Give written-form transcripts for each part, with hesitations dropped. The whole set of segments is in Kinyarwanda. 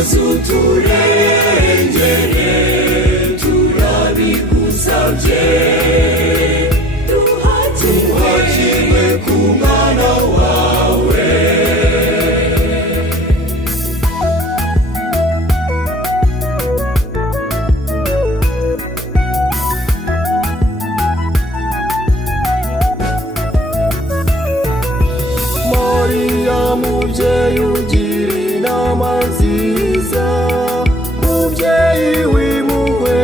komeza uturengere turabigusabye duhakirwe ku mwana wawe Mariya mubyeyi ugira inama nziza mubyeyi w'impuhwe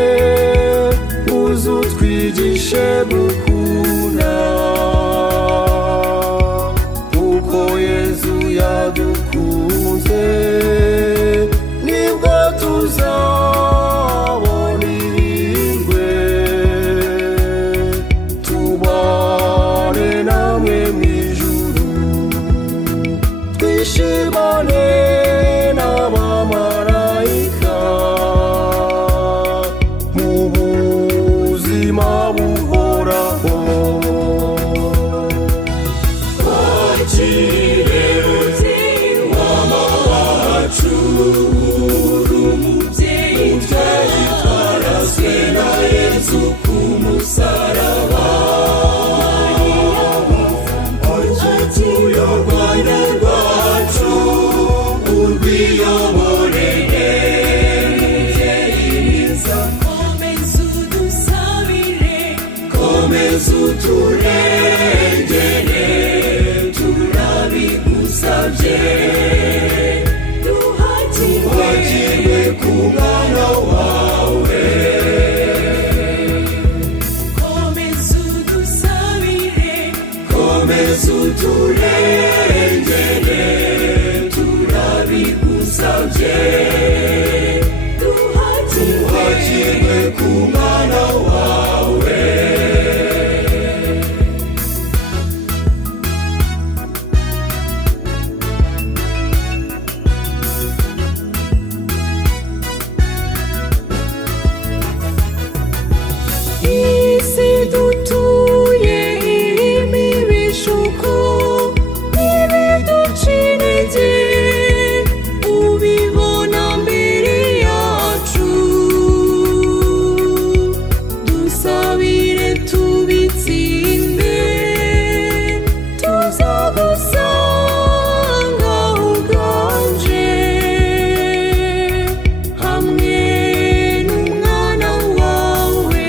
uze utwigishe gukunda kuko Yezu yadukunze nibwo tuzabona ihirwe tubane namwe mu ijuru twishimane n'abamarayika mu buzima buhoraho twakire mama wacu uri umubyeyi twarazwe na Yezu ku musaraba agituye u Rwanda rwacu urwiyoborere mubyeyi mwiza komeza udusabire komeza uturengere turabigusabye duhakirwe ku mwana wawe komeza udusabire komeza uturengere turabigusabye duhakirwe ku mwana wawe isi dutuye irimo ibishuko n'ibiduca intege ubibona mbere yacu dusabire tubitsinde tuzagusanga aho uganje hamwe n'umwana wawe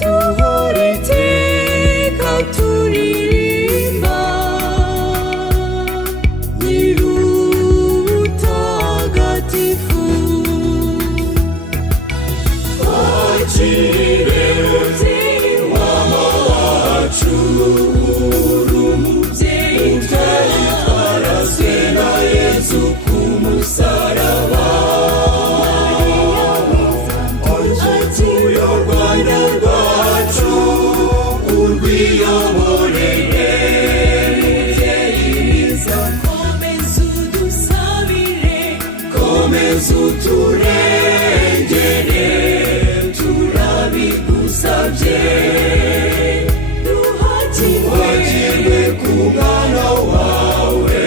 duhora iteka turirimba nyir'ubutagatifu twakire mama wacu uri umubyeyi twarazwe na Yezu ku musaraba agituye u Rwanda rwacu urwiyoborere mubyeyi mwiza komeza udusabire komeza uturengere turabigusabye duhakirwe ku mwana wawe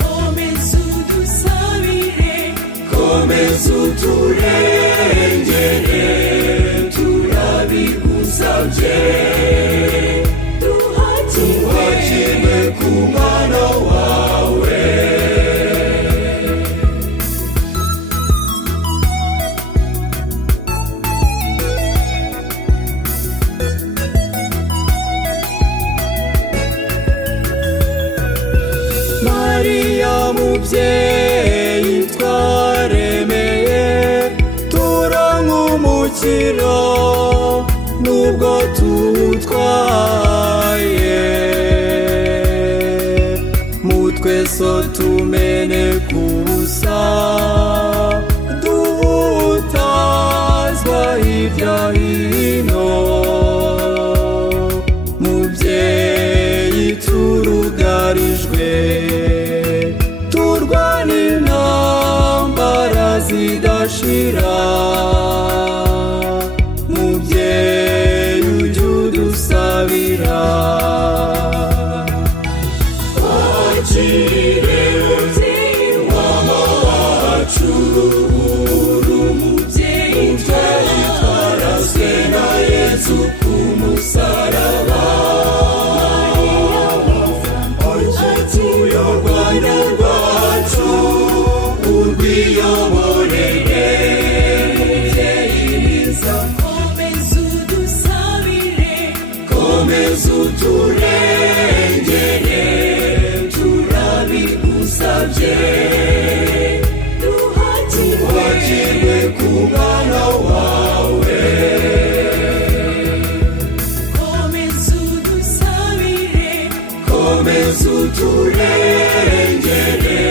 komeza udusabire komeza uturengere turabigusabye duhakirwe ku mwana wawe Mariya mubyeyi twaremeye turonka umukiro nubwo tuwutwaye mutweso tumeneka ubusa duhutazwa hirya hino mubyeyi turugarijwe turwana intambara zidashira mubyeyi ujya udusabira twakire uturengere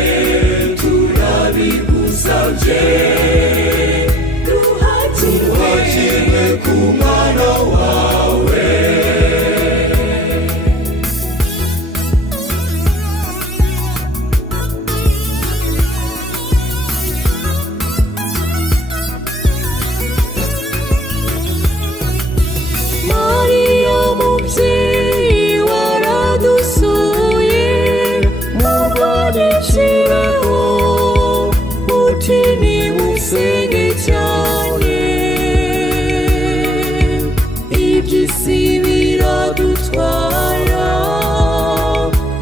turabigusabye duhakirwe ku mwana wawe Mariya mubyeyi waradusuye murwanikireho muti nimusenge cyane iby'isi biradutwara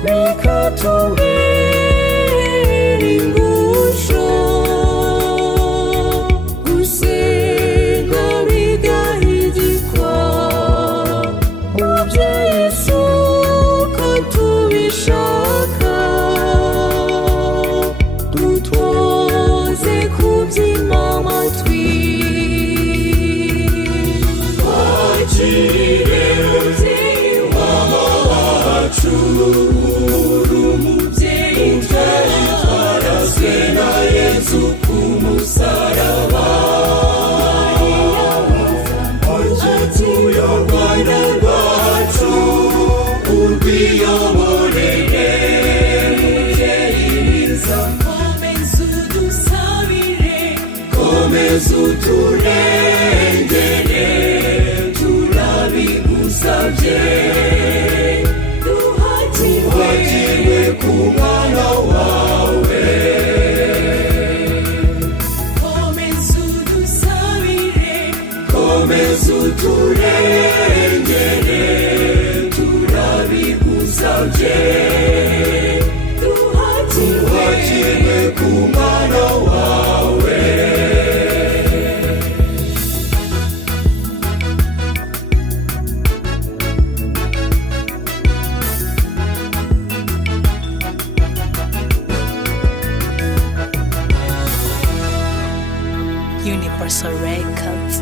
bikatubera ingusho gusenga bigahigikwa mubyeyi suko tubishaka dutoze kubyima amatwi wakire mama wacu uri umubyeyi twarazwe na yezu ku musaraba atuye u rwanda rwacu urwiyoborere mubyeyi mwiza komeza uturengere turabigusabye duhakirwe ku mwana wawe komeza uturengere turabigusabye duhakirwe ku mwana wawe Universal Records.